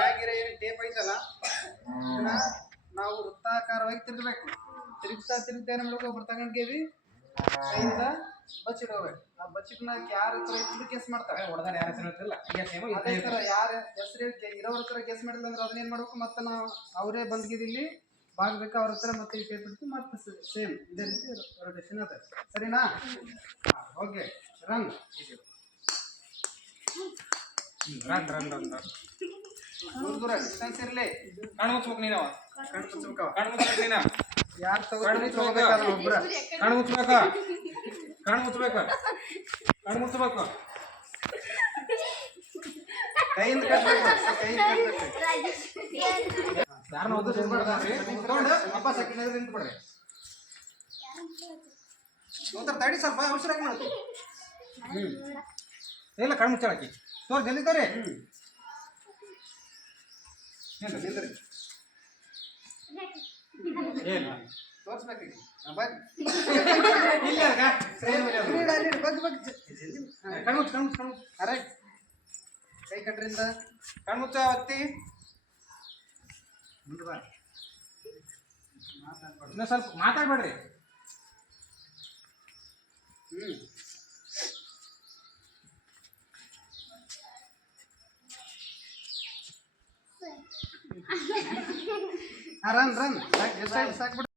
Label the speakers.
Speaker 1: ಮ್ಯಾಗಿರೋ ಏನು ಟೇಪ್ ಐತಲ್ಲ? ಇದನ್ನ ನಾವು ವೃತ್ತಾಕಾರವಾಗಿ ತಿರುಗಬೇಕು. ತಿರುಗ್ತಾ ತಿರುಗ್ತಾ ಏನು ಮಾಡ್ಬೇಕು? ಒಬ್ರು ತಗೊಂಡ್ಕೇವಿ ಕೈಯಿಂದ ಬಚ್ಚಿಡ್ಬೇಕು ಆ ಬಚ್ಚಿಟ್ನಾಗ ಯಾರ ಹತ್ರ ಇದ್ದು ಗೆಸ್ ಮಾಡ್ತಾರೆ.
Speaker 2: ಹೊಡೆದಾರ ಯಾರ ಹೆಸರು ಇರ್ತಿಲ್ಲ
Speaker 1: ಅದೇ ಥರ ಯಾರ ಹೆಸರು ಇರೋರ ಹತ್ರ ಗೆಸ್ ಮಾಡಿಲ್ಲ ಅಂದ್ರೆ ಅದನ್ನ ಏನು ಮಾಡ್ಬೇಕು? ಮತ್ತೆ ನಾವು ಅವರೇ ಬಂದ್ಗಿದಿಲ್ಲಿ ಬಾಗ್ಬೇಕು ಅವ್ರ ಹತ್ರ ಮತ್ತೆ ಈ ಟೇಪ್ ಮತ್ತೆ ಸೇಮ್ ಇದೇ ರೀತಿ ರೊಟೇಷನ್ ಅದ ಸರಿನಾ? Okay run
Speaker 2: run run run run
Speaker 1: ದೂರ ದೂರ ಡಿಸ್ಟೆನ್ಸ್ ಇರಲಿ
Speaker 2: ಕಣ್ಣು ಮುಚ್ಬೇಕು ನೀನವ
Speaker 1: ಕಣ್ ಮುಚ್ಚಬೇಕು
Speaker 2: ಕಣ್ಣು ಮುಚ್ಬೇಕು ನೀನ.
Speaker 1: ಯಾರು ತಗೋತೀನಿ
Speaker 2: ಕಣ್ಣು
Speaker 1: ತಗೋಬೇಕಾದ್ರೆ ಒಬ್ರ?
Speaker 2: ಕಣ್ಣು ಮುಚ್ಬೇಕ. ಕಣ್ಣು ಮುಚ್ಬೇಕ. ಕಣ್ಣು ಮುಚ್ಚಬೇಕು
Speaker 1: ಕೈಯಿಂದ ಕಟ್ಬೇಕು ಕೈಯಿಂದ
Speaker 2: ಯಾರನ್ನ
Speaker 1: ತಗೊಂಡು ವಾಪಸ್ ಹಾಕಿ ನಿಂತು ಬಿಡ್ರಿ ಒಂಥರ ತಡಿ ಸ್ವಲ್ಪ ಅವಸರ ಮಾಡಿ. ಹ್ಞೂ
Speaker 2: ಇಲ್ಲ ಕಣ್ಣು ಮುಚ್ಚಾಕಿ ತೋರ್ ಜಲ್ದಿ ತೋರಿ ಮುಚ್ಚು ಕಣ್ಣು ಮುಚ್ಚು ಕಣ್ಣು ಮುಚ್ಚು.
Speaker 1: ರೈಟ್ ಕೈ ಕಟ್ರಿಂದ.
Speaker 2: ಕಣ್ಮುಚ್ಚ ಒತ್ತಿ
Speaker 1: ಮುಂದೆ ಬಾ.
Speaker 2: ಇನ್ನೂ ಸ್ವಲ್ಪ ಮಾತಾಡ್ಬೇಡ್ರಿ.
Speaker 1: ಹ್ಞೂ ರನ್ ರನ್. ಸಾಕು ಎಷ್ಟು ಸಾಕು ಬಿಡು.